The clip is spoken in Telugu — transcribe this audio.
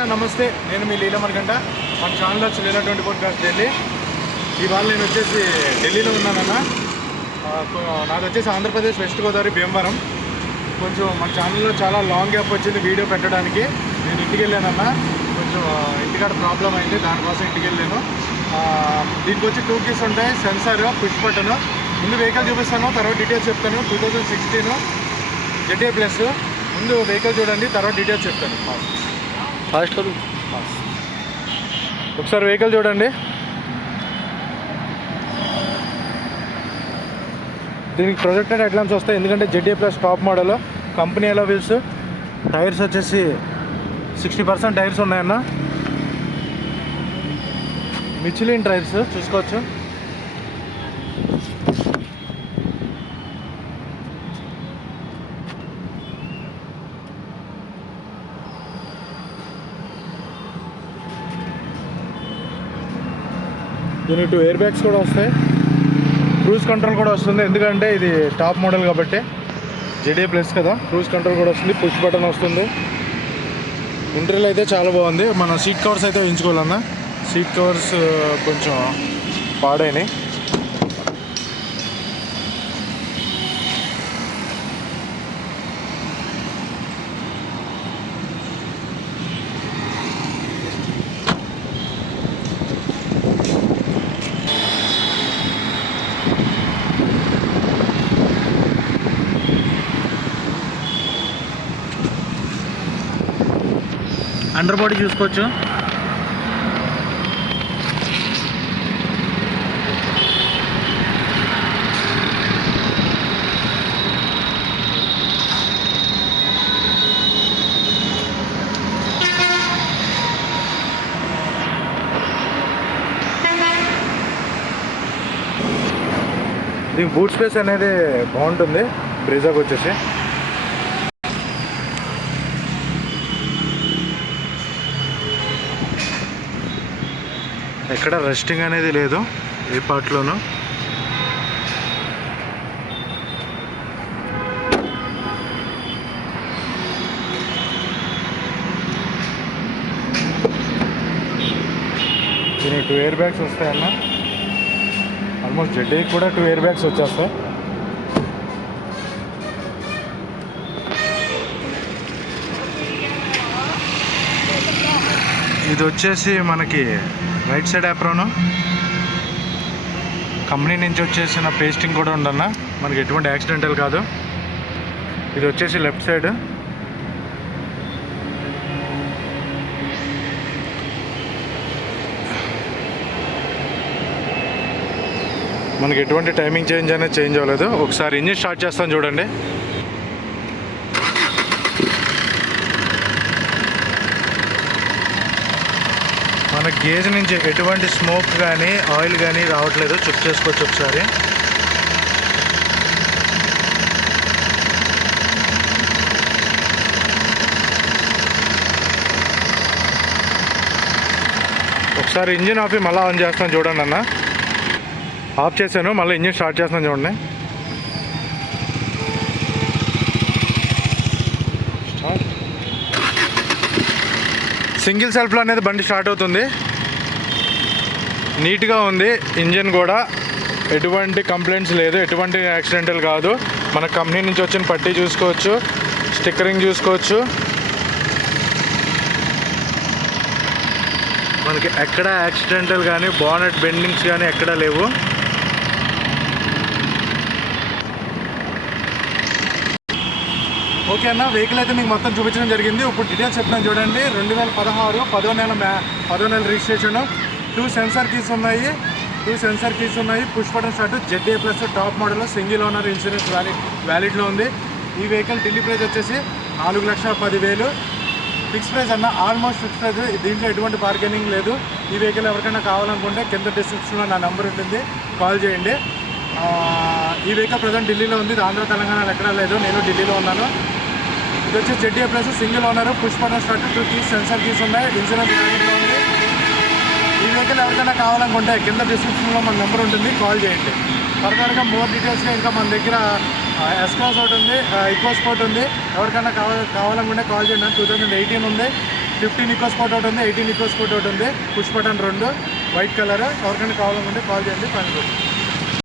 అన్న నమస్తే, నేను మీ లీలమణికంట. మన ఛానల్ వచ్చి లీలా 24 క్లాస్ ఢిల్లీ. ఇవాళ నేను వచ్చేసి ఢిల్లీలో ఉన్నానన్న. నాది వచ్చేసి ఆంధ్రప్రదేశ్ వెస్ట్ గోదావరి భీమవరం. కొంచెం మన ఛానల్లో చాలా లాంగ్ గ్యాప్ వచ్చింది వీడియో పెట్టడానికి. నేను ఇంటికి వెళ్ళానన్న, కొంచెం ఇంటికాడ ప్రాబ్లం అయింది, దానికోసం ఇంటికి వెళ్ళాను. దీనికి వచ్చి 2 కీస్ ఉంటాయి, సెన్సార్, పుష్ బటన్. ముందు వెహికల్ చూపిస్తాను, తర్వాత డీటెయిల్స్ చెప్తాను. 2016 ZA ప్లస్. ముందు వెహికల్ చూడండి, తర్వాత డీటెయిల్స్ చెప్తాను. ఫాస్ట్ ఒకసారి వెహికల్ చూడండి. దీనికి ప్రొజెక్టెడ్ హెడ్లాంప్స్ వస్తాయి, ఎందుకంటే ZA plus top model. Company ఎలా వీల్స్. టైర్స్ వచ్చేసి 60% టైర్స్ ఉన్నాయన్న. మిచిలిన్ టైర్స్ చూసుకోవచ్చు. దీనికి 2 ఎయిర్ బ్యాగ్స్ కూడా వస్తాయి. క్రూజ్ కంట్రోల్ కూడా వస్తుంది, ఎందుకంటే ఇది టాప్ మోడల్ కాబట్టి. ZA ప్లస్ కదా, క్రూజ్ కంట్రోల్ కూడా వస్తుంది, పుష్ బటన్ వస్తుంది. ఇంటీరియర్ అయితే చాలా బాగుంది. మన సీట్ కవర్స్ అయితే వేయించుకోవాలన్న. సీట్ కవర్స్ కొంచెం పాడైనాయి. అండర్ బాడీ చూసుకోవచ్చు. దీని బూట్ స్పేస్ అనేది బాగుంటుంది బ్రీజాకి వచ్చేసి. ఎక్కడ రెస్టింగ్ అనేది లేదు ఏ పార్ట్లోనూ. దీనికి 2 ఎయిర్ బ్యాగ్స్ వస్తాయన్న. ఆల్మోస్ట్ ZA కూడా 2 ఎయిర్ బ్యాగ్స్ వచ్చేస్తాయి. ఇది వచ్చేసి మనకి రైట్ సైడ్ యాప్రోను. కంపెనీ నుంచి వచ్చేసిన పేస్టింగ్ కూడా ఉండన్న, మనకి ఎటువంటి యాక్సిడెంటల్ కాదు. ఇది వచ్చేసి లెఫ్ట్ సైడ్. మనకి ఎటువంటి టైమింగ్ చేంజ్ అనేది చేంజ్ అవ్వలేదు. ఒకసారి ఇంజిన్ స్టార్ట్ చేస్తాను చూడండి. మన గేజ్ నుంచి ఎటువంటి స్మోక్ కానీ ఆయిల్ కానీ రావట్లేదు, చెక్ చేసుకోవచ్చు ఒకసారి. ఒకసారి ఇంజిన్ ఆపి మళ్ళీ ఆన్ చేస్తాను చూడండి అన్న. ఆఫ్ చేశాను, మళ్ళీ ఇంజిన్ స్టార్ట్ చేస్తాను చూడండి. సింగిల్ సెల్ఫ్లో అనేది బండి స్టార్ట్ అవుతుంది. నీట్గా ఉంది ఇంజిన్ కూడా, ఎటువంటి కంప్లైంట్స్ లేదు, ఎటువంటి యాక్సిడెంటల్ కాదు. మన కంపెనీ నుంచి వచ్చిన పట్టీ చూసుకోవచ్చు, స్టిక్కరింగ్ చూసుకోవచ్చు. మనకి ఎక్కడ యాక్సిడెంటల్ కానీ బానెట్ బెండింగ్స్ కానీ ఎక్కడా లేవు. ఓకే అన్న, వెహికల్ అయితే మీకు మొత్తం చూపించడం జరిగింది. ఇప్పుడు డీటెయిల్స్ చెప్తాను చూడండి. 2016 10వ నెల రిజిస్ట్రేషన్. 2 సెన్సార్ కీస్ ఉన్నాయి. Push button start. ZA plus top model, single owner, insurance వ్యాలిడ్లో ఉంది. ఈ వెహికల్ ఢిల్లీ ప్రైస్ వచ్చేసి 4,10,000 ఫిక్స్ ప్రైస్ అన్న, ఆల్మోస్ట్ ఫిక్స్ ప్రైస్. దీంట్లో ఎటువంటి బార్గెనింగ్ లేదు. ఈ వెహికల్ ఎవరికైనా కావాలనుకుంటే కింద డిస్క్రిప్షన్లో నా నెంబర్ ఉంటుంది, కాల్ చేయండి. ఈ వెహికల్ ప్రజెంట్ ఢిల్లీలో ఉంది, ఆంధ్ర తెలంగాణలో ఎక్కడా లేదు. నేను ఢిల్లీలో ఉన్నాను. ఇది వచ్చి ZA plus, single owner, push button start, 2 keys, censor keys ఉన్నాయి, ఇన్సూరెన్స్ వ్యాలిడ్లో ఉంది. ఈ వెహికల్ ఎవరికైనా కావాలనుకుంటే కింద డిస్క్రిప్షన్లో మన నెంబర్ ఉంటుంది, కాల్ చేయండి. ఫర్దర్గా మోర్ డీటెయిల్స్గా ఇంకా మన దగ్గర S-Cross ఒకటి ఉంది, ఈకో స్పోర్ట్ ఉంది. ఎవరికైనా కావాలనుకుంటే కాల్ చేయండి. 2018 ఉంది. 15 ఈకో స్పోర్ట్ ఒకటి ఉంది, 18 ఈకో స్పోర్ట్ ఒకటి ఉంది, పుష్ బటన్ 2 వైట్ కలర్. ఎవరికైనా కావాలనుకుంటే కాల్ చేయండి. 5